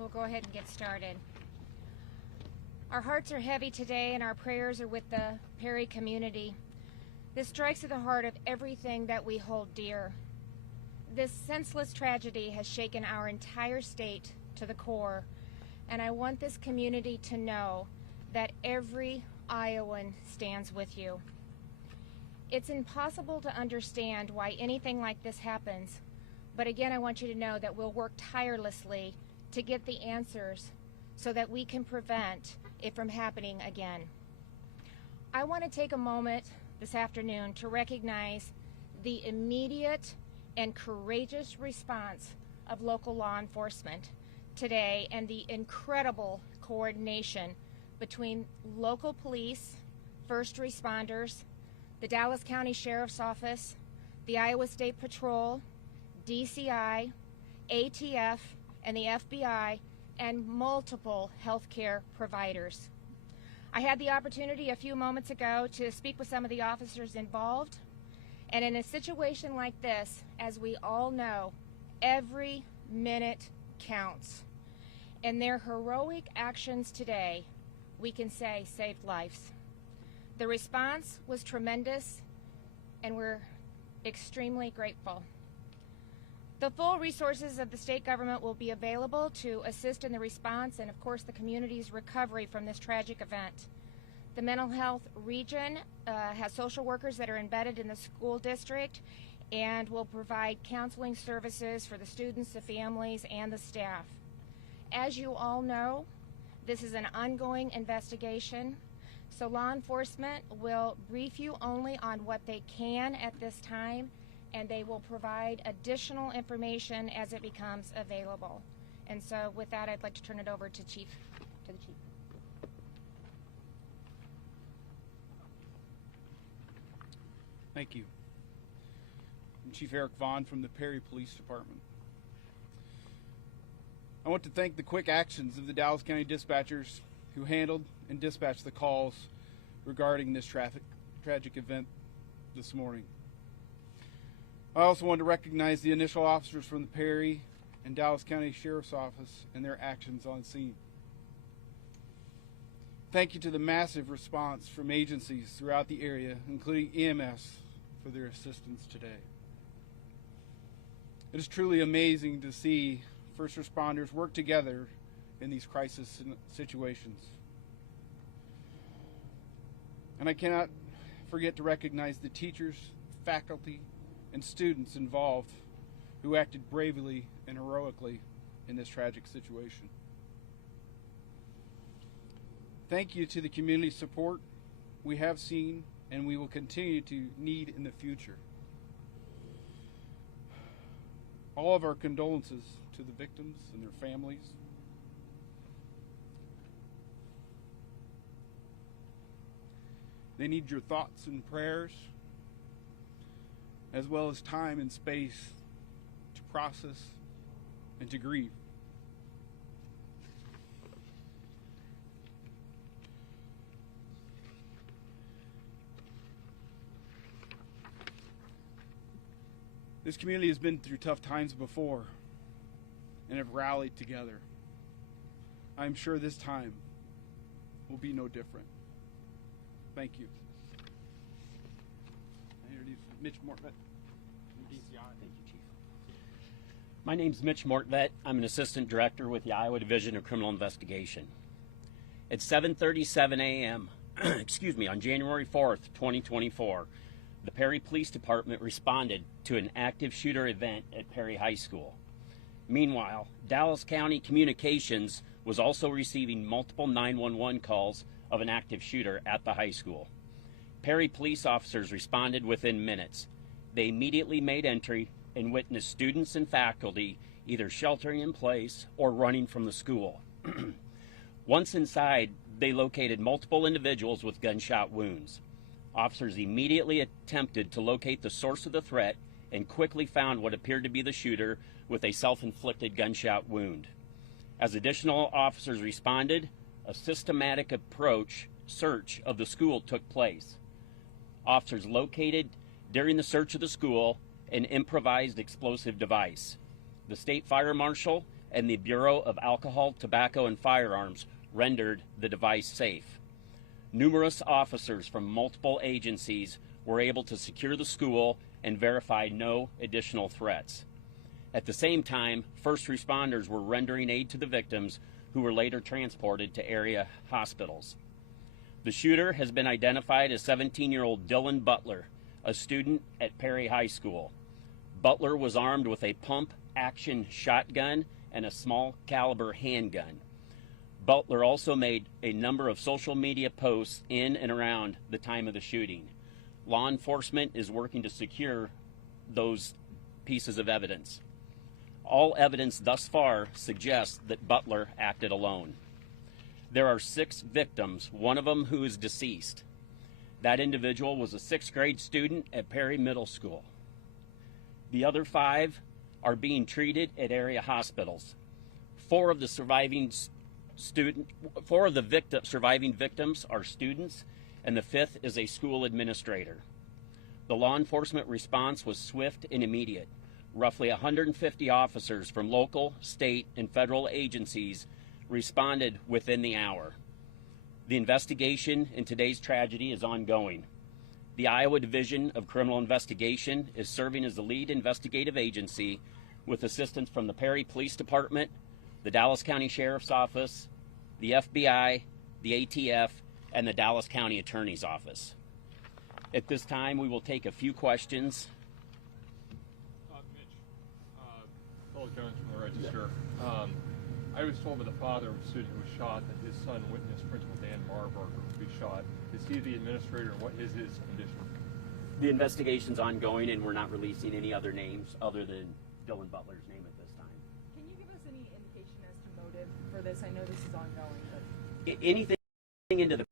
We'll go ahead and get started. Our hearts are heavy today, and our prayers are with the Perry community. This strikes at the heart of everything that we hold dear. This senseless tragedy has shaken our entire state to the core, and I want this community to know that every Iowan stands with you. It's impossible to understand why anything like this happens, but again, I want you to know that we'll work tirelessly to get the answers so that we can prevent it from happening again. I want to take a moment this afternoon to recognize the immediate and courageous response of local law enforcement today and the incredible coordination between local police, first responders, the Dallas County Sheriff's Office, the Iowa State Patrol, DCI, ATF, and the FBI, and multiple healthcare providers. I had the opportunity a few moments ago to speak with some of the officers involved, and in a situation like this, as we all know, every minute counts. And their heroic actions today, we can say, saved lives. The response was tremendous, and we're extremely grateful. The full resources of the state government will be available to assist in the response and, of course, the community's recovery from this tragic event. The mental health region has social workers that are embedded in the school district and will provide counseling services for the students, the families, and the staff. As you all know, this is an ongoing investigation, so law enforcement will brief you only on what they can at this time, and they will provide additional information as it becomes available. And so with that, I'd like to turn it over to the Chief. Thank you. I'm Chief Eric Vaughn from the Perry Police Department. I want to thank the quick actions of the Dallas County dispatchers who handled and dispatched the calls regarding this tragic event this morning. I also want to recognize the initial officers from the Perry and Dallas County Sheriff's Office and their actions on scene. Thank you to the massive response from agencies throughout the area, including EMS, for their assistance today. It is truly amazing to see first responders work together in these crisis situations. And I cannot forget to recognize the teachers, faculty, and students involved who acted bravely and heroically in this tragic situation. Thank you to the community support we have seen and we will continue to need in the future. All of our condolences to the victims and their families. They need your thoughts and prayers, as well as time and space to process and to grieve. This community has been through tough times before and have rallied together. I'm sure this time will be no different. Thank you. I introduce Mitch Mortvet from DCI. Thank you, Chief. My name's Mitch Mortvet. I'm an assistant director with the Iowa Division of Criminal Investigation. At 7:37 a.m., on January 4th, 2024, the Perry Police Department responded to an active shooter event at Perry High School. Meanwhile, Dallas County Communications was also receiving multiple 911 calls of an active shooter at the high school. Perry police officers responded within minutes. They immediately made entry and witnessed students and faculty either sheltering in place or running from the school. Once inside, they located multiple individuals with gunshot wounds. Officers immediately attempted to locate the source of the threat and quickly found what appeared to be the shooter with a self-inflicted gunshot wound. As additional officers responded, a systematic search of the school took place. Officers located during the search of the school an improvised explosive device. The state fire marshal and the Bureau of Alcohol, Tobacco, and Firearms rendered the device safe. Numerous officers from multiple agencies were able to secure the school and verify no additional threats. At the same time, first responders were rendering aid to the victims, who were later transported to area hospitals. The shooter has been identified as 17-year-old Dylan Butler, a student at Perry High School. Butler was armed with a pump-action shotgun and a small caliber handgun. Butler also made a number of social media posts in and around the time of the shooting. Law enforcement is working to secure those pieces of evidence. All evidence thus far suggests that Butler acted alone. There are 6 victims, one of them who is deceased. That individual was a 6th grade student at Perry Middle School. The other 5 are being treated at area hospitals. 4 of the surviving surviving victims are students, and the 5th is a school administrator. The law enforcement response was swift and immediate. Roughly 150 officers from local, state, and federal agencies responded within the hour. The investigation in today's tragedy is ongoing. The Iowa Division of Criminal Investigation is serving as the lead investigative agency with assistance from the Perry Police Department, the Dallas County Sheriff's Office, the FBI, the ATF, and the Dallas County Attorney's Office. At this time, we will take a few questions. Mitch, Paul Jones from the Register. I was told by the father of the student who was shot that his son witnessed Principal Dan Marburger be shot. Is he the administrator, and what is his condition? The investigation's ongoing, and we're not releasing any other names other than Dylan Butler's name at this time. Can you give us any indication as to motive for this? I know this is ongoing, but Anything into the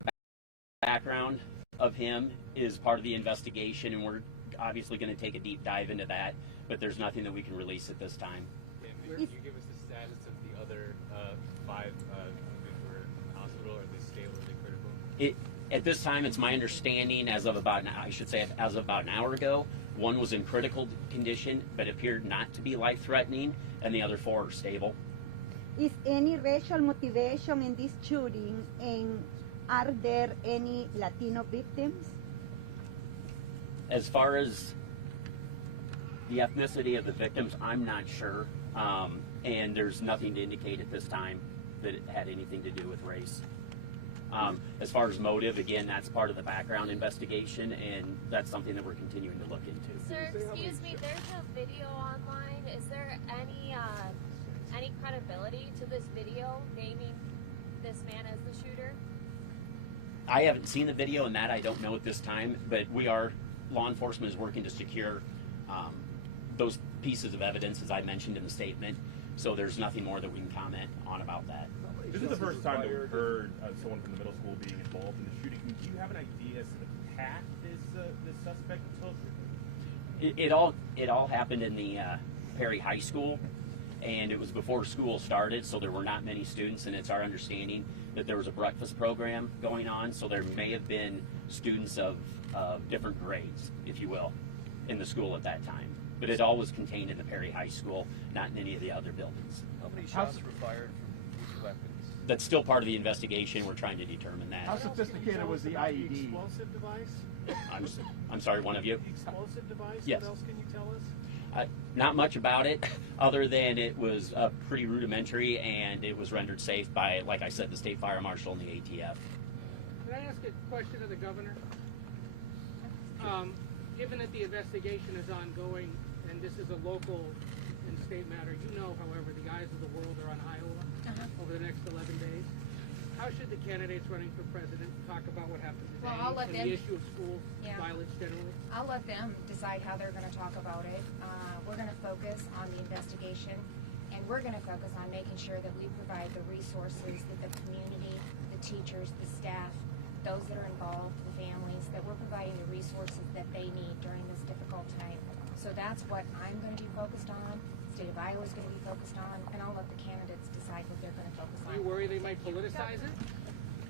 background of him is part of the investigation, and we're obviously going to take a deep dive into that, but there's nothing that we can release at this time. Can you give us the status of the other 5 who were in the hospital? Are they stable? Are they critical? At this time, it's my understanding, as of about an hour ago, 1 was in critical condition but appeared not to be life-threatening, and the other 4 are stable. Is any racial motivation in this shooting, and are there any Latino victims? As far as the ethnicity of the victims, I'm not sure, and there's nothing to indicate at this time that it had anything to do with race. As far as motive, again, that's part of the background investigation, and that's something that we're continuing to look into. Sir, excuse me, there's no video online. Is there any credibility to this video naming this man as the shooter? I haven't seen the video, and that I don't know at this time, but law enforcement is working to secure those pieces of evidence, as I mentioned in the statement, so there's nothing more that we can comment on about that. This is the first time that we've heard of someone from the middle school being involved in the shooting. Do you have an idea as to the path this suspect took? It all happened in the Perry High School, and it was before school started, so there were not many students, and it's our understanding that there was a breakfast program going on, so there may have been students of different grades, if you will, in the school at that time. But it all was contained in the Perry High School, not in any of the other buildings. How many shots were fired from these weapons? That's still part of the investigation. We're trying to determine that. How sophisticated was the IED? Explosive device? I'm sorry, one of you? Explosive device? Yes. What else can you tell us? Not much about it, other than it was pretty rudimentary, and it was rendered safe by, like I said, the State Fire Marshal and the ATF. Can I ask a question of the governor? Given that the investigation is ongoing, and this is a local and state matter, you know, however, the eyes of the world are on Iowa over the next 11 days. How should the candidates running for president talk about what happened today and the issue of school violence generally? I'll let them decide how they're going to talk about it. We're going to focus on the investigation, and we're going to focus on making sure that we provide the resources that the community, the teachers, the staff, those that are involved, the families, that we're providing the resources that they need during this difficult time. So that's what I'm going to be focused on, State of Iowa is going to be focused on, and I'll let the candidates decide what they're going to focus on. Do you worry they might politicize it?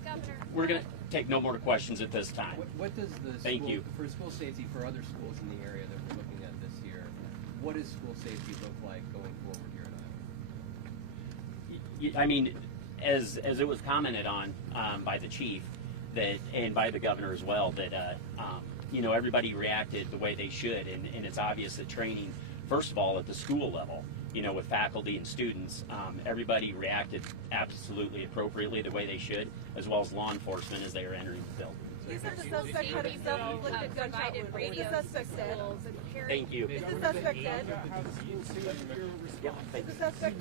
Governor. We're going to take no more questions at this time. What does the Thank school, you. for school safety for other schools in the area that we're looking at this year, what does school safety look like going forward here in Iowa? I mean, as it was commented on by the chief, that and by the governor as well, that you know, everybody reacted the way they should, and it's obvious that training, first of all, at the school level, you know, with faculty and students, everybody reacted absolutely appropriately the way they should, as well as law enforcement as they were entering the building. You said the suspect had a self-inflicted gunshot wound. What is the suspect dead? Thank you. Is the suspect dead? Yep, Is thanks. the suspect